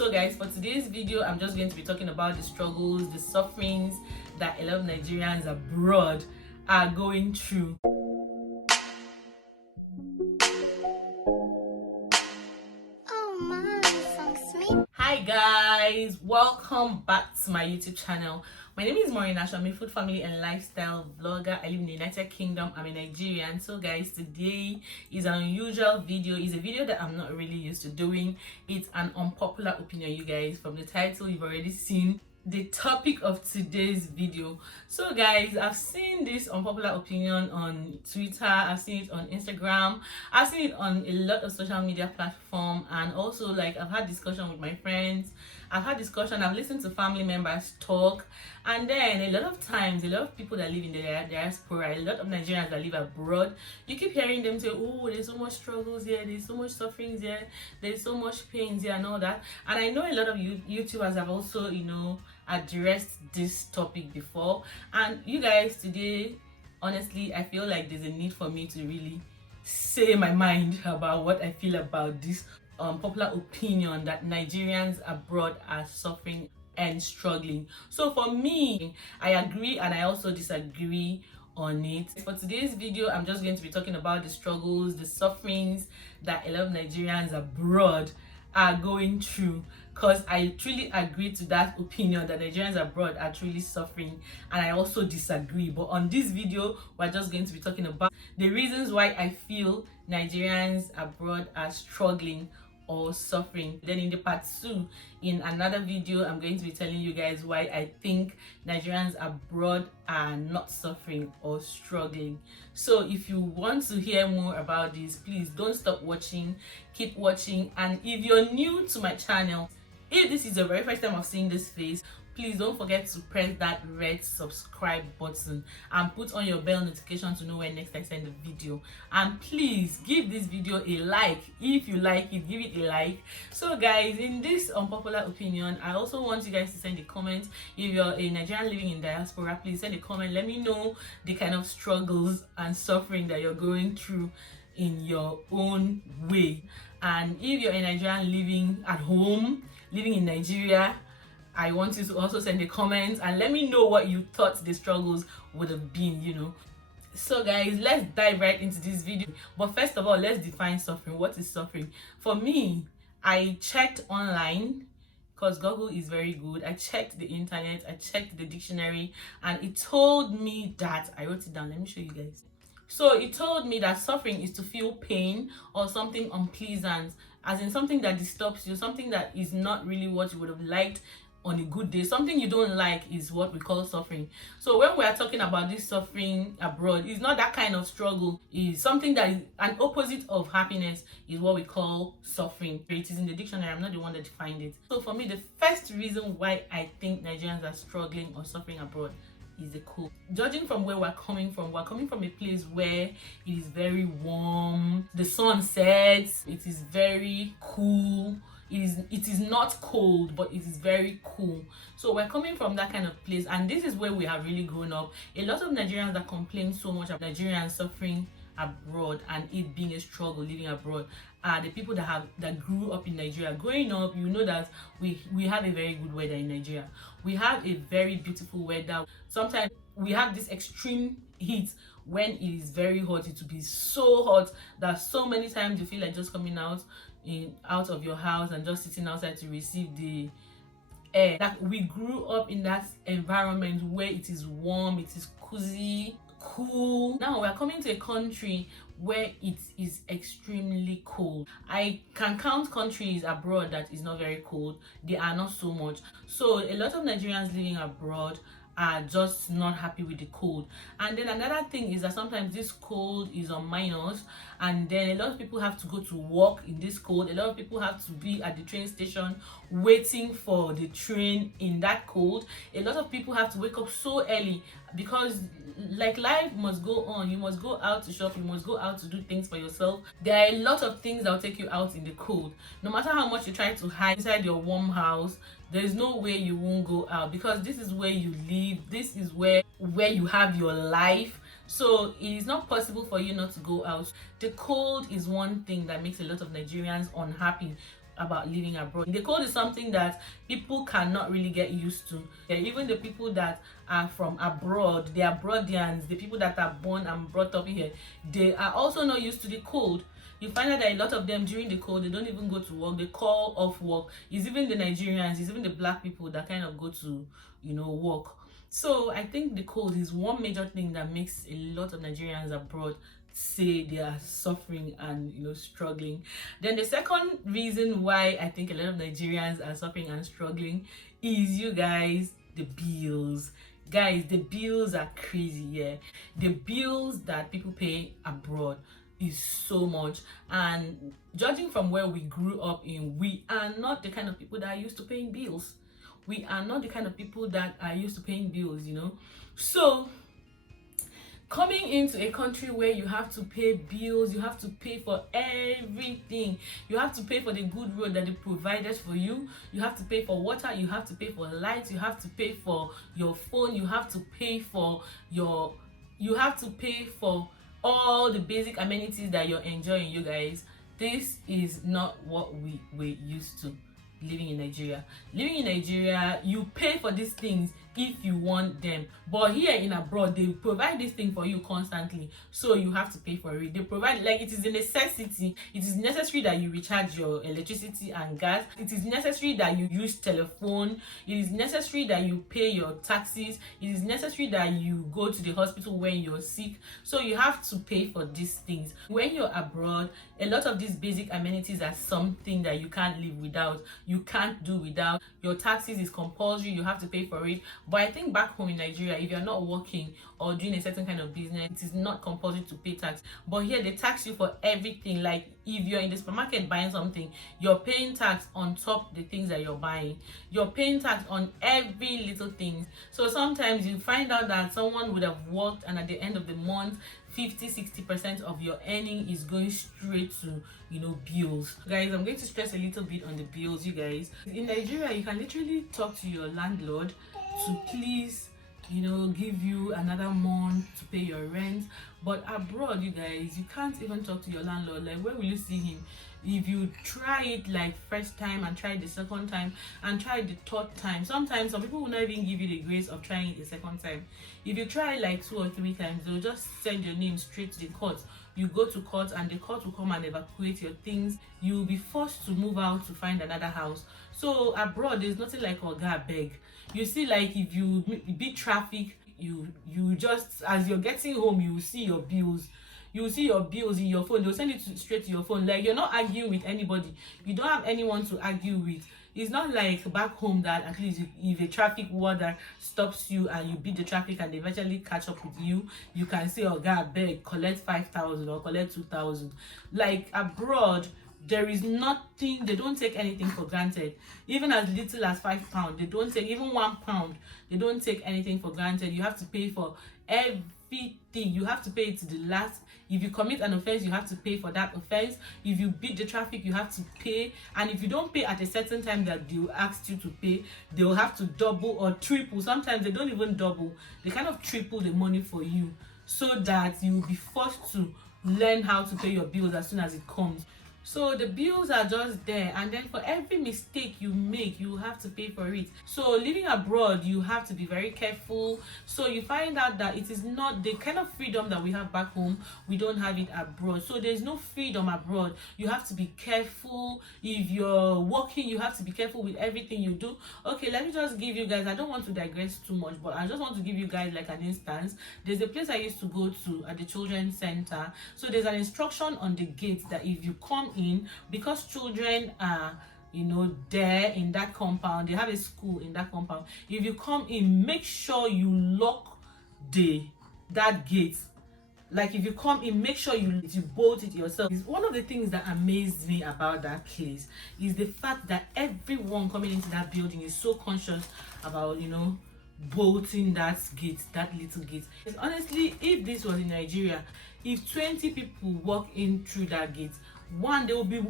So guys, for today's video I'm just going to be talking about the struggles, the sufferings that a lot of Nigerians abroad are going through. Hi guys, welcome back to my YouTube channel. My name is Maureen Achu. I'm a food, family and lifestyle vlogger. I live in the United Kingdom. I'm a Nigerian. So guys, today is an unusual video. It's a video that I'm not really used to doing. It's an unpopular opinion, you guys. From the title, you've already seen the topic of today's video. So guys, I've seen this unpopular opinion on Twitter, I've seen it on Instagram, I've seen it on a lot of social media platforms, and also like I've had discussion with my friends, I've listened to family members talk, and then a lot of times, a lot of people that live in the diaspora, a lot of Nigerians that live abroad, you keep hearing them say, oh, there's so much struggles here, there's so much sufferings here, there's so much pains here and all that. And I know a lot of YouTubers have also, addressed this topic before. And you guys, today, honestly, I feel like there's a need for me to really say my mind about what I feel about this popular opinion that Nigerians abroad are suffering and struggling. So for me, I agree and I also disagree on it. For today's video, I'm just going to be talking about the struggles, the sufferings that a lot of Nigerians abroad are going through, because I truly agree to that opinion that Nigerians abroad are truly suffering, and I also disagree. But on this video, we're just going to be talking about the reasons why I feel Nigerians abroad are struggling or suffering. Then in the part 2, in another video, I'm going to be telling you guys why I think Nigerians abroad are not suffering or struggling. So if you want to hear more about this, please don't stop watching, keep watching. And if you're new to my channel, if this is the very first time of seeing this face, please don't forget to press that red subscribe button and put on your bell notification to know when next I send a video. And please give this video a like. If you like it, give it a like. So guys, in this unpopular opinion, I also want you guys to send a comment. If you're a Nigerian living in diaspora, please send a comment. Let me know the kind of struggles and suffering that you're going through in your own way. And if you're a Nigerian living at home, living in Nigeria, I want you to also send a comment and let me know what you thought the struggles would have been, So guys, let's dive right into this video. But first of all, let's define suffering. What is suffering? For me, I checked online because Google is very good. I checked the internet, I checked the dictionary, and it told me that, I wrote it down, let me show you guys. So it told me that suffering is to feel pain or something unpleasant, as in something that disturbs you, something that is not really what you would have liked on a good day. Something you don't like is what we call suffering. So when we are talking about this suffering abroad, it's not that kind of struggle. It's something that is an opposite of happiness, is what we call suffering. It is in the dictionary. I'm not the one that defined it. So for me, the first reason why I think Nigerians are struggling or suffering abroad is the cold. Judging from where we're coming from a place where it is very warm, the sun sets, it is very cool. It is not cold, but it is very cool. So we're coming from that kind of place, and this is where we have really grown up. A lot of Nigerians that complain so much about Nigerians suffering abroad and it being a struggle living abroad are the people that grew up in Nigeria. Growing up, you know that we have a very good weather in Nigeria. We have a very beautiful weather. Sometimes we have this extreme heat. When it is very hot, it will be so hot that so many times you feel like just coming out of your house and just sitting outside to receive the air. Like, we grew up in that environment where it is warm, it is cozy, cool. Now we're coming to a country where it is extremely cold. I can count countries abroad that is not very cold. They are not so much. So a lot of Nigerians living abroad are just not happy with the cold. And then another thing is that sometimes this cold is on minus, and then a lot of people have to go to work in this cold. A lot of people have to be at the train station waiting for the train in that cold. A lot of people have to wake up so early because like life must go on. You must go out to shop, you must go out to do things for yourself. There are a lot of things that will take you out in the cold. No matter how much you try to hide inside your warm house, there is no way you won't go out, because this is where you live, this is where you have your life. So it is not possible for you not to go out. The cold is one thing that makes a lot of Nigerians unhappy. about living abroad. The cold is something that people cannot really get used to. Even the people that are from abroad, the abroadians, the people that are born and brought up here, they are also not used to the cold. You find out that a lot of them during the cold, they don't even go to work. They call off work. It's even the Nigerians, it's even the black people that kind of go to, work. So I think the cold is one major thing that makes a lot of Nigerians abroad say they are suffering and struggling. Then the second reason why I think a lot of Nigerians are suffering and struggling is, you guys, the bills. Guys, the bills are crazy. Yeah, the bills that people pay abroad is so much, and judging from where we grew up in, we are not the kind of people that are used to paying bills. We are not the kind of people that are used to paying bills, So coming into a country where you have to pay bills, you have to pay for everything. You have to pay for the good road that they provided for you. You have to pay for water, you have to pay for lights, you have to pay for your phone, you have to pay for all the basic amenities that you're enjoying, you guys. This is not what we were used to living in Nigeria. Living in Nigeria, you pay for these things if you want them, but here in abroad they provide this thing for you constantly, so you have to pay for it. They provide, like, it is a necessity. It is necessary that you recharge your electricity and gas. It is necessary that you use telephone. It is necessary that you pay your taxes. It is necessary that you go to the hospital when you're sick, so you have to pay for these things. When you're abroad, a lot of these basic amenities are something that you can't live without, you can't do without. Your taxes is compulsory, you have to pay for it. But I think back home in Nigeria, if you're not working or doing a certain kind of business, it is not compulsory to pay tax. But here they tax you for everything. Like if you're in the supermarket buying something, you're paying tax on top the things that you're buying. You're paying tax on every little thing. So sometimes you find out that someone would have worked, and at the end of the month, 50-60% of your earning is going straight to bills. Guys, I'm going to stress a little bit on the bills, you guys. In Nigeria, you can literally talk to your landlord to please give you another month to pay your rent. But abroad, you guys, you can't even talk to your landlord. Like, where will you see him? If you try it like first time and try it the second time and try it the third time, sometimes some people will not even give you the grace of trying it the second time. If you try like 2 or 3 times, they'll just send your name straight to the court. You go to court and the court will come and evacuate your things. You'll be forced to move out to find another house. So abroad, there's nothing like oga beg. You see, like if you beat traffic, you just, as you're getting home, you see your bills. You see your bills in your phone. They'll send it straight to your phone. Like, you're not arguing with anybody. You don't have anyone to argue with. It's not like back home that at least if a traffic warden stops you and you beat the traffic and they eventually catch up with you, you can say, oh God, beg, collect 5,000 or collect 2,000. Like abroad, there is nothing. They don't take anything for granted. Even as little as £5, they don't take, even £1, they don't take anything for granted. You have to pay for everything. You have to pay it to the last. If you commit an offense, you have to pay for that offense. If you beat the traffic, you have to pay. And if you don't pay at a certain time that they asked you to pay, they will have to double or triple. Sometimes they don't even double. They kind of triple the money for you, so that you will be forced to learn how to pay your bills as soon as it comes. So the bills are just there, and then for every mistake you make, you have to pay for it. So living abroad, you have to be very careful. So you find out that it is not the kind of freedom that we have back home. We don't have it abroad. So there's no freedom abroad. You have to be careful. If you're working, you have to be careful with everything you do. Okay, let me just give you guys, I don't want to digress too much, but I just want to give you guys like an instance. There's a place I used to go to at the children's center. So there's an instruction on the gate that if you come in, because children are there in that compound, they have a school in that compound, if you come in, make sure you lock that gate. Like if you come in, make sure you bolt it yourself. It's one of the things that amazed me about that place is the fact that everyone coming into that building is so conscious about bolting that gate, that little gate. Because honestly, if this was in Nigeria, if 20 people walk in through that gate, there will be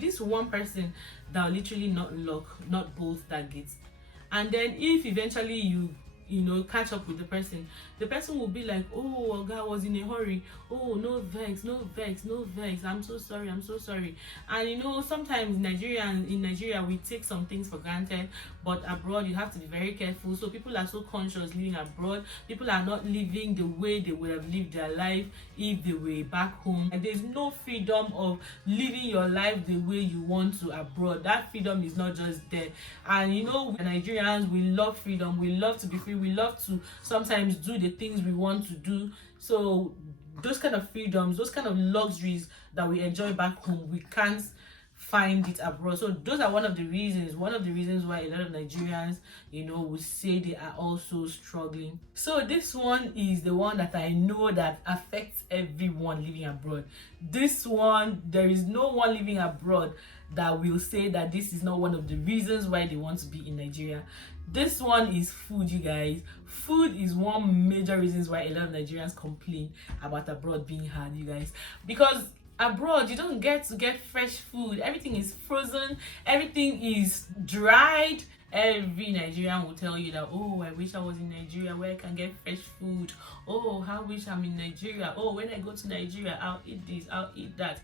this one person that will literally not bolt that gate. And then if eventually you catch up with the person will be like, oh, God, I was in a hurry. Oh, no vex, no vex, no vex. I'm so sorry, I'm so sorry. And sometimes in Nigeria we take some things for granted, but abroad you have to be very careful. So people are so conscious living abroad. People are not living the way they would have lived their life if they were back home. And there's no freedom of living your life the way you want to abroad. That freedom is not just there. And Nigerians, we love freedom. We love to be free. We love to sometimes do the things we want to do. So those kind of freedoms, those kind of luxuries that we enjoy back home, we can't find it abroad. So those are one of the reasons why a lot of Nigerians would say they are also struggling. So this one is the one that I know that affects everyone living abroad. This one, there is no one living abroad that will say that this is not one of the reasons why they want to be in Nigeria. This one is food, you guys. Food is one major reasons why a lot of Nigerians complain about abroad being hard, you guys, because abroad you don't get to get fresh food. Everything is frozen, everything is dried. Every Nigerian will tell you that, oh, I wish I was in Nigeria where I can get fresh food. Oh, how wish I'm in Nigeria. Oh, when I go to Nigeria, I'll eat this, I'll eat that.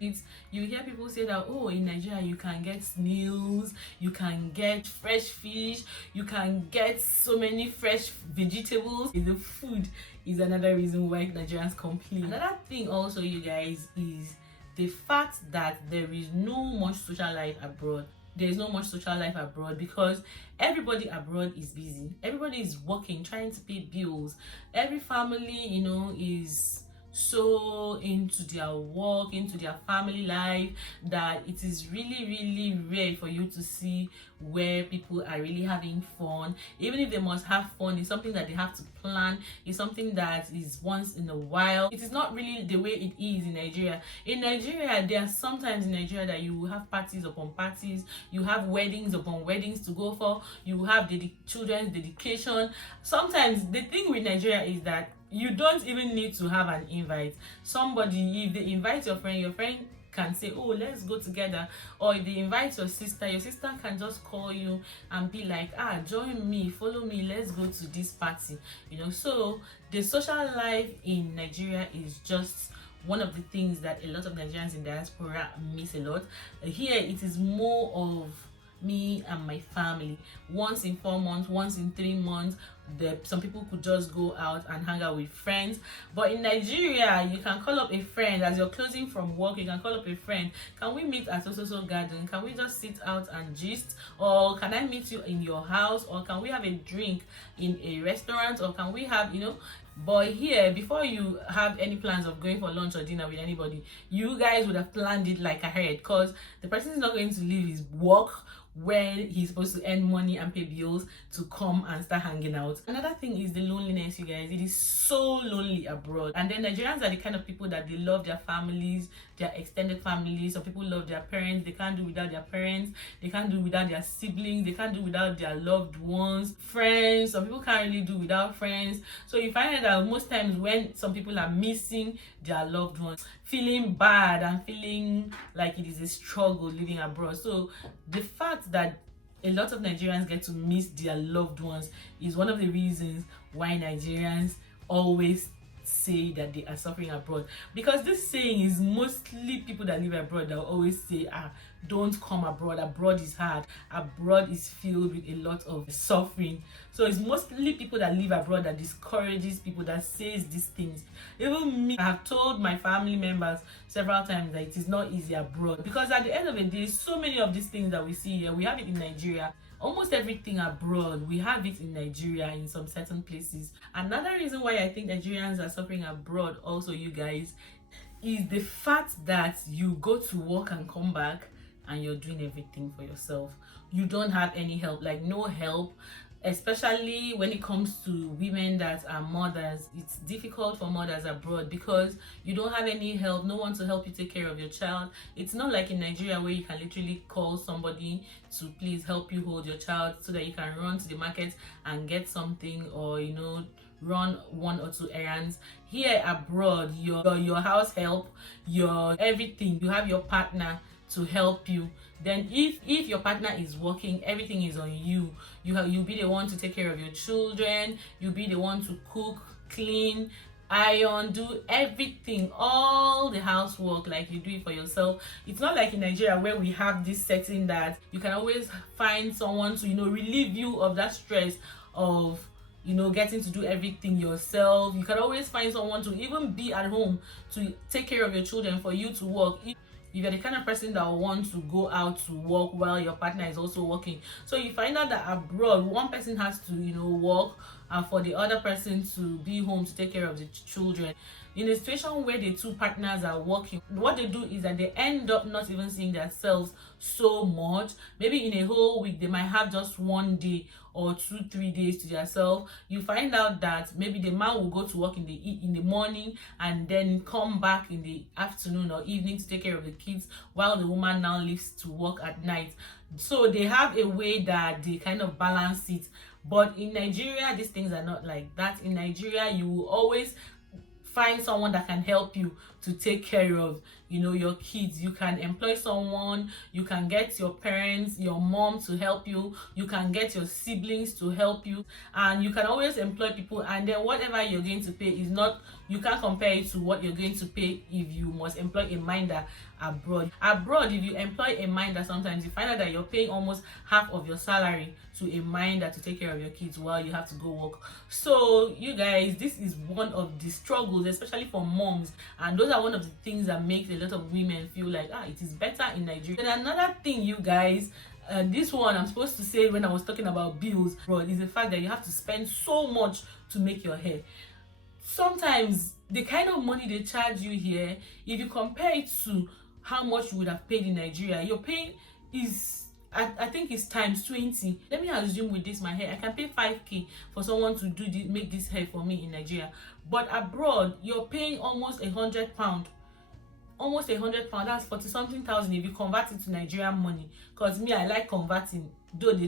You hear people say that, oh, in Nigeria you can get snails, you can get fresh fish, you can get so many fresh vegetables. The food is another reason why Nigerians complain. Another thing also, you guys, is the fact that there is no much social life abroad. There is no much social life abroad because everybody abroad is busy. Everybody is working, trying to pay bills. Every family, is so into their work, into their family life, that it is really, really rare for you to see where people are really having fun. Even if they must have fun, it's something that they have to plan. It's something that is once in a while. It is not really the way it is in Nigeria. In Nigeria, there are sometimes in Nigeria that you will have parties upon parties, you have weddings upon weddings to go for, you have children's dedication. Sometimes the thing with Nigeria is that you don't even need to have an invite. Somebody, if they invite your friend can say, oh, let's go together. Or if they invite your sister can just call you and be like, join me, follow me, let's go to this party. So the social life in Nigeria is just one of the things that a lot of Nigerians in diaspora miss a lot. Here it is more of me and my family. Once in 4 months, once in 3 months, some people could just go out and hang out with friends. But in Nigeria, you can call up a friend as you're closing from work. You can call up a friend. Can we meet at so garden? Can we just sit out and gist? Or can I meet you in your house? Or can we have a drink in a restaurant? Or can we have, But here, before you have any plans of going for lunch or dinner with anybody, you guys would have planned it like ahead, because the person is not going to leave his work when he's supposed to earn money and pay bills to come and start hanging out. Another thing is the loneliness, you guys. It is so lonely abroad. And then Nigerians are the kind of people that they love their families, their extended families. Some people love their parents. They can't do without their parents. They can't do without their siblings. They can't do without their loved ones. Friends, some people can't really do without friends. So you find that most times when some people are missing their loved ones, feeling bad and feeling like it is a struggle living abroad. So the fact that a lot of Nigerians get to miss their loved ones is one of the reasons why Nigerians always say that they are suffering abroad. Because this saying is mostly people that live abroad that will always say, don't come abroad, abroad is hard, abroad is filled with a lot of suffering. So it's mostly people that live abroad that discourages people, that says these things. Even me, I have told my family members several times that it is not easy abroad, because at the end of the day, so many of these things that we see here, we have it in Nigeria. Almost everything abroad, we have it in Nigeria in some certain places. Another reason why I think Nigerians are suffering abroad also, you guys, is the fact that you go to work and come back and you're doing everything for yourself. You don't have any help, like no help. Especially when it comes to women that are mothers. It's difficult for mothers abroad because you don't have any help, no one to help you take care of your child. It's not like in Nigeria where you can literally call somebody to please help you hold your child so that you can run to the market and get something, or run 1 or 2 errands. Here abroad, your house help, your everything, you have your partner to help you. Then if your partner is working, everything is on you. You'll be the one to take care of your children, you'll be the one to cook, clean, iron, do everything, all the housework, like you do it for yourself. It's not like in Nigeria where we have this setting that you can always find someone to, relieve you of that stress of getting to do everything yourself. You can always find someone to even be at home to take care of your children for you to work. If you're the kind of person that wants to go out to work while your partner is also working, so you find out that abroad one person has to work and for the other person to be home to take care of the children. In a situation where the two partners are working, what they do is that they end up not even seeing themselves so much. Maybe in a whole week they might have just 1 day or 2-3 days to themselves. You find out that maybe the man will go to work in the morning and then come back in the afternoon or evening to take care of the kids, while the woman now leaves to work at night. So they have a way that they kind of balance it. But in Nigeria, these things are not like that. In Nigeria, you will always find someone that can help you to take care of your kids. You can employ someone, you can get your parents, your mom to help you, you can get your siblings to help you, and you can always employ people. And then whatever you're going to pay is not, you can't compare it to what you're going to pay if you must employ a minder abroad. If you employ a minder, sometimes you find out that you're paying almost half of your salary to a minder to take care of your kids while you have to go work. So you guys, this is one of the struggles, especially for moms, and those are one of the things that makes a lot of women feel like it is better in Nigeria. And another thing, you guys, this one I'm supposed to say when I was talking about bills, is the fact that you have to spend so much to make your hair. Sometimes the kind of money they charge you here, if you compare it to how much you would have paid in Nigeria, your pay is, I think it's times 20. Let me assume with this my hair, I can pay 5k for someone to make this hair for me in Nigeria. But abroad, you're paying almost £100. Almost £100. That's 40 something thousand if you convert it to Nigerian money. Because me, I like converting. Though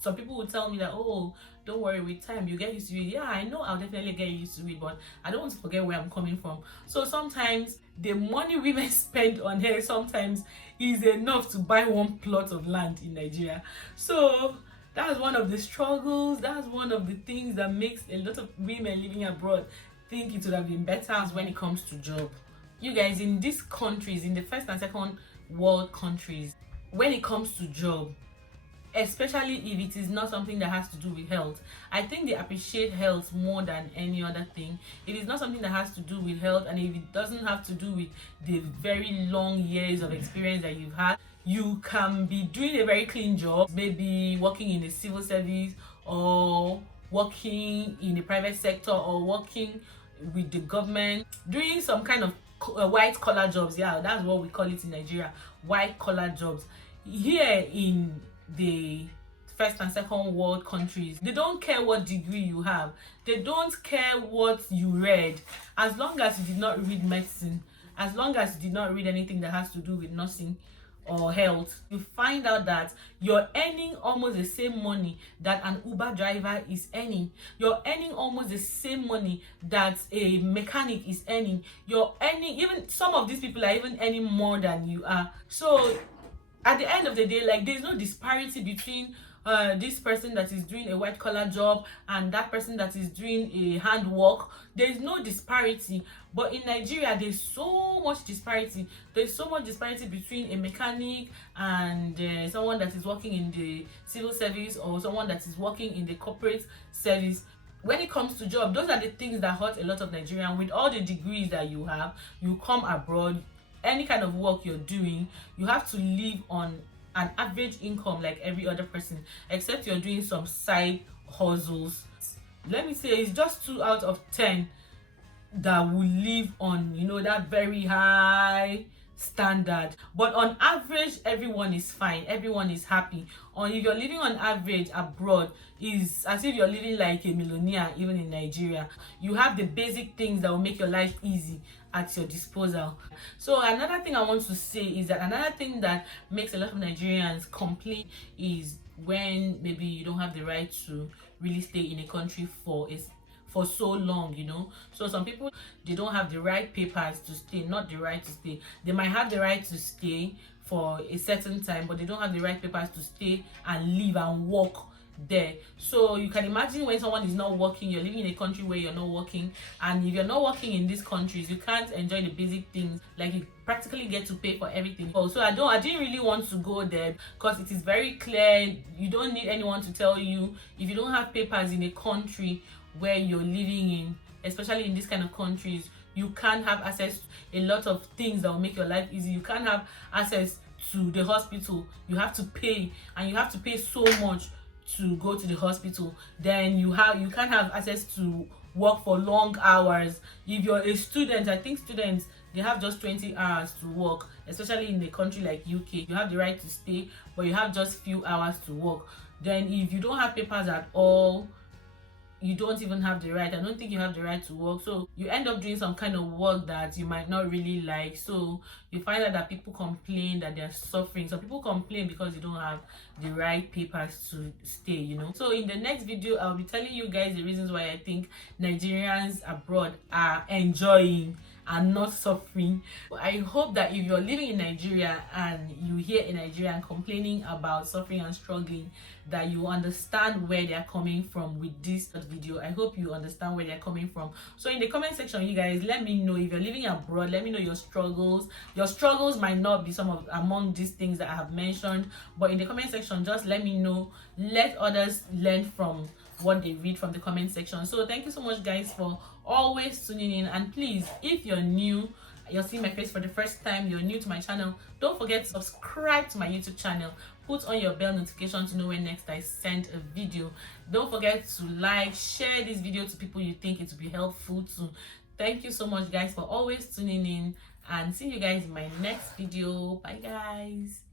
some people will tell me that, oh, don't worry, with time you get used to it. Yeah, I know I'll definitely get used to it, but I don't want to forget where I'm coming from. So sometimes the money women spend on hair sometimes is enough to buy one plot of land in Nigeria. So that's one of the struggles. That's one of the things that makes a lot of women living abroad think it would have been better when it comes to job. You guys, in these countries, in the first and second world countries, when it comes to job, especially if it is not something that has to do with health, I think they appreciate health more than any other thing. If it's not something that has to do with health, and if it doesn't have to do with the very long years of experience that you've had, you can be doing a very clean job, maybe working in the civil service or working in the private sector or working with the government, doing some kind of white collar jobs. Yeah, that's what we call it in Nigeria, white collar jobs. Here in the first and second world countries, they don't care what degree you have, they don't care what you read, as long as you did not read medicine, as long as you did not read anything that has to do with nursing or health. You find out that you're earning almost the same money that an Uber driver is earning. You're earning almost the same money that a mechanic is earning. You're earning, even some of these people are even earning more than you are. So at the end of the day, like, there's no disparity between this person that is doing a white collar job and that person that is doing a handwork. There is no disparity. But in Nigeria, there's so much disparity. There's so much disparity between a mechanic and someone that is working in the civil service or someone that is working in the corporate service. When it comes to job, those are the things that hurt a lot of Nigerians. With all the degrees that you have, you come abroad, any kind of work you're doing, you have to live on an average income like every other person, except you're doing some side hustles. Let me say it's just 2 out of 10 that will live on that very high standard. But on average, everyone is fine, everyone is happy. Or if you're living on average abroad, is as if you're living like a millionaire. Even in Nigeria, you have the basic things that will make your life easy at your disposal. So another thing I want to say is that another thing that makes a lot of Nigerians complain is when maybe you don't have the right to really stay in a country for so long. So some people, they don't have the right papers to stay, not the right to stay. They might have the right to stay for a certain time, but they don't have the right papers to stay and live and work there. So you can imagine when someone is not working, you're living in a country where you're not working, and if you're not working in these countries, you can't enjoy the basic things, like you practically get to pay for everything. Also, I didn't really want to go there because it is very clear. You don't need anyone to tell you if you don't have papers in a country where you're living in, especially in these kind of countries, you can't have access to a lot of things that will make your life easy. You can't have access to the hospital. You have to pay, and you have to pay so much to go to the hospital. Then you can't have access to work for long hours. If you're a student, I think students, they have just 20 hours to work, especially in a country like UK. You have the right to stay, but you have just few hours to work. Then if you don't have papers at all, you don't even have the right. I don't think you have the right to work. So you end up doing some kind of work that you might not really like. So you find out that people complain that they're suffering. So people complain because you don't have the right papers to stay, you know. So in the next video, I'll be telling you guys the reasons why I think Nigerians abroad are enjoying and not suffering. I hope that if you're living in Nigeria and you hear a Nigerian complaining about suffering and struggling, that you understand where they're coming from with this video. I hope you understand where they're coming from. So in the comment section, you guys, let me know if you're living abroad. Let me know your struggles. Your struggles might not be among these things that I have mentioned, but in the comment section, just let me know. Let others learn from what they read from the comment section. So thank you so much, guys, for always tuning in. And please, if you're new, you're seeing my face for the first time, you're new to my channel, don't forget to subscribe to my YouTube channel. Put on your bell notification to know when next I send a video. Don't forget to like, share this video to people you think it will be helpful to. Thank you so much, guys, for always tuning in, and see you guys in my next video. Bye, guys.